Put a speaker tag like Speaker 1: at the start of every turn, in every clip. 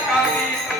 Speaker 1: Macaulay.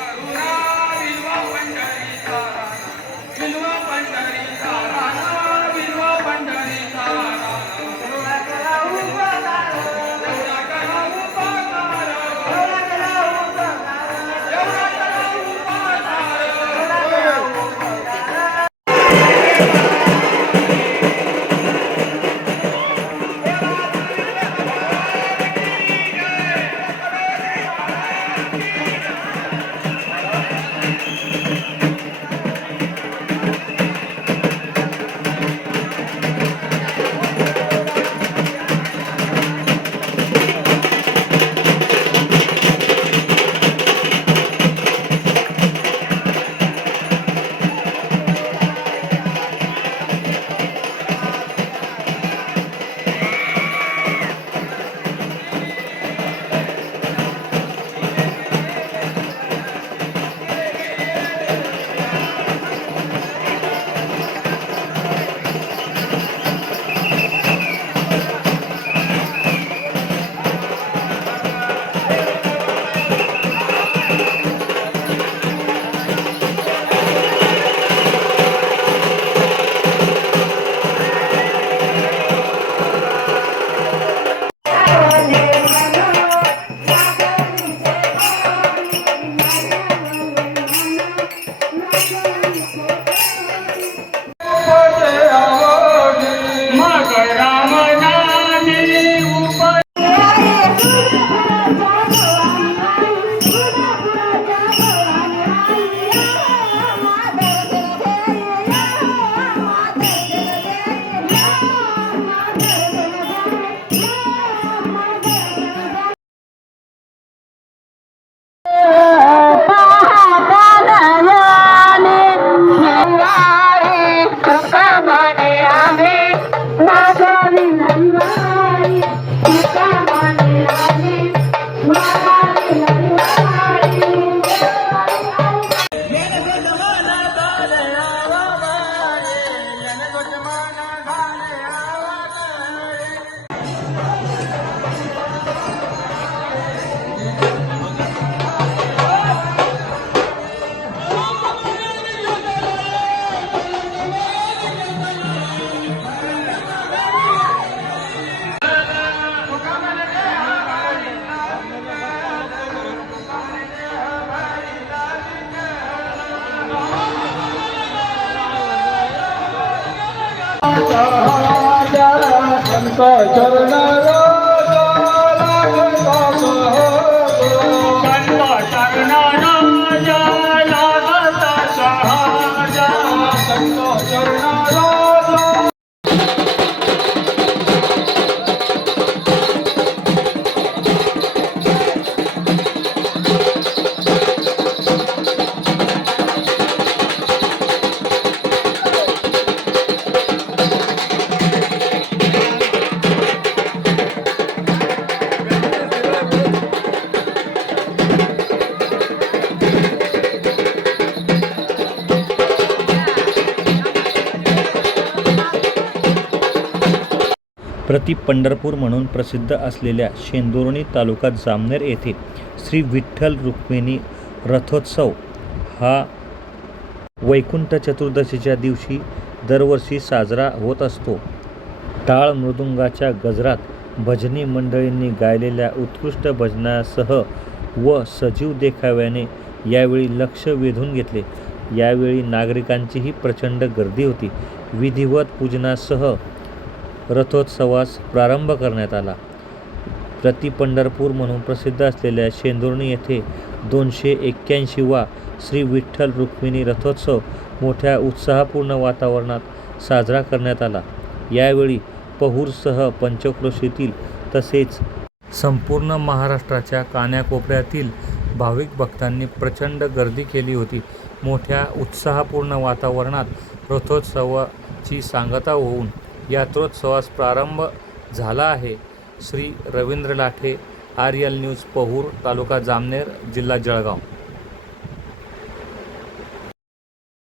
Speaker 1: સંતો ચરણ
Speaker 2: प्रति पंढरपूर म्हणून प्रसिद्ध असलेल्या शेंदुर्णी तालुका जामनेर येथे श्री विठ्ठल रुक्मिणी रथोत्सव हा वैकुंठ चतुर्दशीच्या दिवशी दरवर्षी साजरा होत असतो. टाळ मृदुंगाच्या गजरात भजनी मंडळींनी गायलेल्या उत्कृष्ट भजनासह व सजीव देखाव्याने यावेळी लक्ष वेधून घेतले. यावेळी नागरिकांचीही प्रचंड गर्दी होती. विधिवत पूजनासह रथोत्सवास प्रारंभ करण्यात आला. प्रति पंढरपूर म्हणून प्रसिद्ध असलेल्या शेंदुर्णी येथे दोनशे एक्क्याऐंशीवा श्री विठ्ठल रुक्मिणी रथोत्सव मोठ्या उत्साहपूर्ण वातावरणात साजरा करण्यात आला. यावेळी पहूरसह पंचक्रोशीतील तसेच संपूर्ण महाराष्ट्राच्या कान्याकोपऱ्यातील भाविक भक्तांनी प्रचंड गर्दी केली होती. मोठ्या उत्साहपूर्ण वातावरणात रथोत्सवाची सांगता होऊन यात्रोत्सवास प्रारंभ झाला आहे. Shri Ravindra Lathe R L news Pahur taluka Jamner जिल्हा जळगाव.